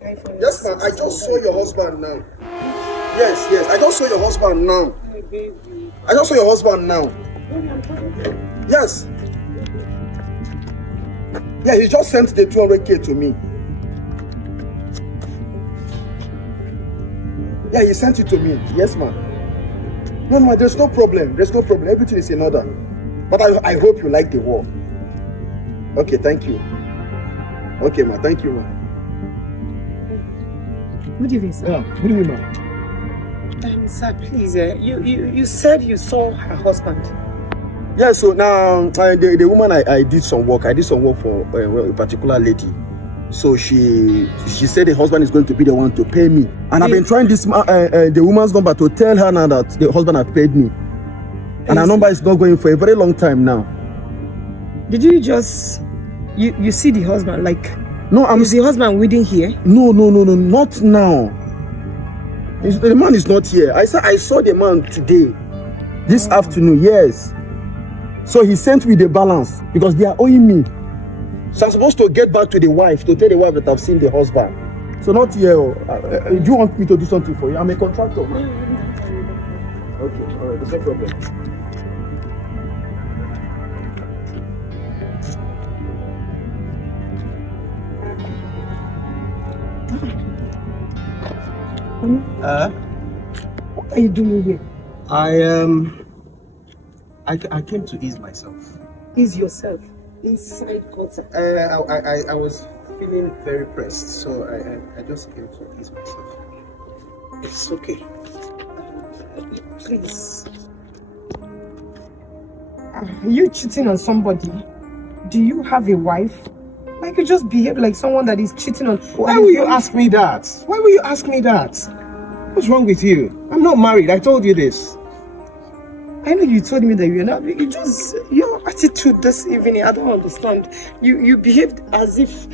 Yes, ma'am. I just saw your husband now. Yes. I just saw your husband now. I just saw your husband now. Yes. Yeah, he just sent the 200K to me. Yeah, he sent it to me. Yes, ma'am. No, there's no problem. There's no problem. Everything is in order. But I hope you like the war. Okay, thank you. Okay, ma. Thank you, ma. Good evening, sir. Yeah, good evening, ma. Sir, please, you said you saw her husband. Yeah, so now the woman I did some work. I did some work for a particular lady. So she said the husband is going to be the one to pay me, and I've been trying the woman's number to tell her now that the husband has paid me, and her number is not going for a very long time now. Did you just you see the husband? Like, no, is the husband waiting here? No, not now. The man is not here. I saw the man today, this afternoon. Yes. So he sent me the balance because they are owing me. So I'm supposed to get back to the wife to tell the wife that I've seen the husband. So not here. Do you want me to do something for you? I'm a contractor. Okay, all right, there's no problem. What are you doing here? I came to ease myself. Ease yourself. Inside gutter. I was feeling very pressed, so I just came to ease myself. It's okay. Please. Are you cheating on somebody? Do you have a wife? Like, you just behave like someone that is cheating on. Why will you ask me that? Why will you ask me that? What's wrong with you? I'm not married. I told you this. I know you told me that you're not. Your attitude this evening, I don't understand. You behaved as if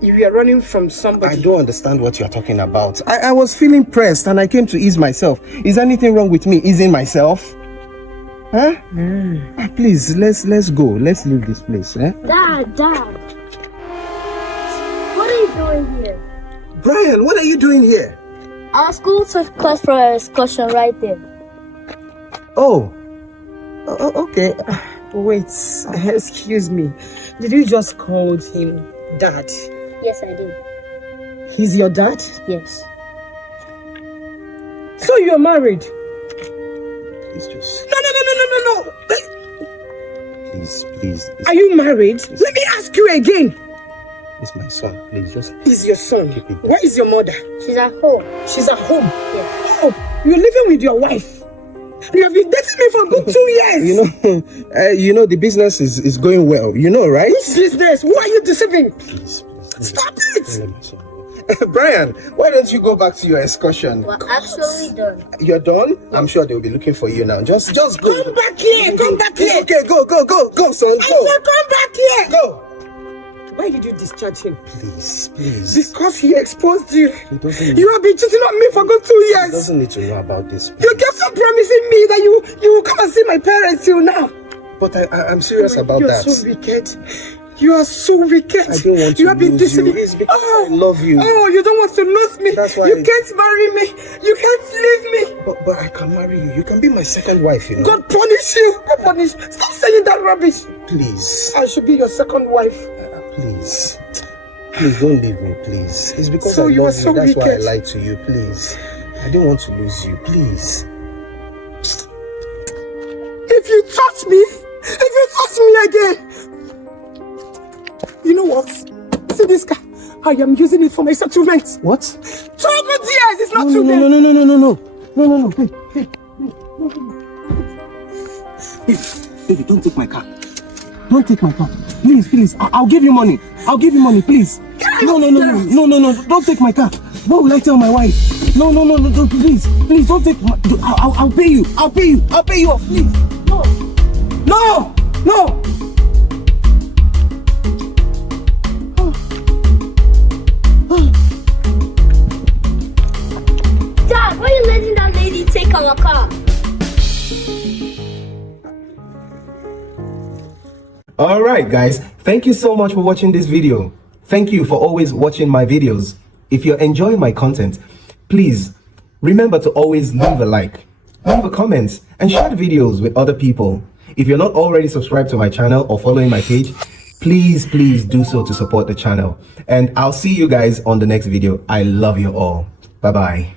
you were running from somebody. I don't understand what you're talking about. I was feeling pressed and I came to ease myself. Is anything wrong with me easing myself? Huh? Please, let's go. Let's leave this place. Eh? Dad. What are you doing here? Brian, what are you doing here? Our school took us for an excursion right there. Oh, okay. Wait, excuse me. Did you just call him Dad? Yes, I did. He's your dad? Yes. So you're married? Please just... No. Please. Are you married? Let me ask you again. It's my son. Please just... Is your son? Where is your mother? She's at home. She's at home? Yes. Oh, you're living with your wife? You have been dating me for a good 2 years. You know the business is going well. You know, right? Whose business? Who are you deceiving? Please. Stop it! Brian, why don't you go back to your excursion? We're actually done. You're done? I'm sure they'll be looking for you now. Just go. Come back here! Come back here! Okay, go, son. I said come back here! Go. Why did you discharge him? Please. Because he exposed you. He doesn't. You have been cheating on me for good 2 years. He doesn't need to know about this. Please. You kept on promising me that you will come and see my parents till now. But I'm serious about You're that. so wicked. You are so wicked. I don't want to lose you. It's because I love you. Oh, you don't want to lose me. That's why you can't marry me. You can't leave me. But I can marry you. You can be my second wife, you know. God punish you. God punish. Stop saying that rubbish. Please. I should be your second wife. Please don't leave me, please. It's because So I you love are so you. That's wicked. why I lied to you. Please, I don't want to lose you. Please. If you touch me again, you know what? See this car? I am using it for my settlement. What? 2 good years. It's not too bad. No. Hey, baby, don't take my car. Don't take my car. Please. I'll give you money. Please. No. Don't take my car. What will I tell my wife? No. Please, don't take my... I'll pay you. I'll pay you off, please. No. Dad, why are you letting that lady take our car? Alright guys, thank you so much for watching this video. Thank you for always watching my videos. if you're enjoying my content, please remember to always leave a like, leave a comment, and share the videos with other people. If you're not already subscribed to my channel or following my page, please do so to support the channel. And I'll see you guys on the next video. I love you all. Bye bye.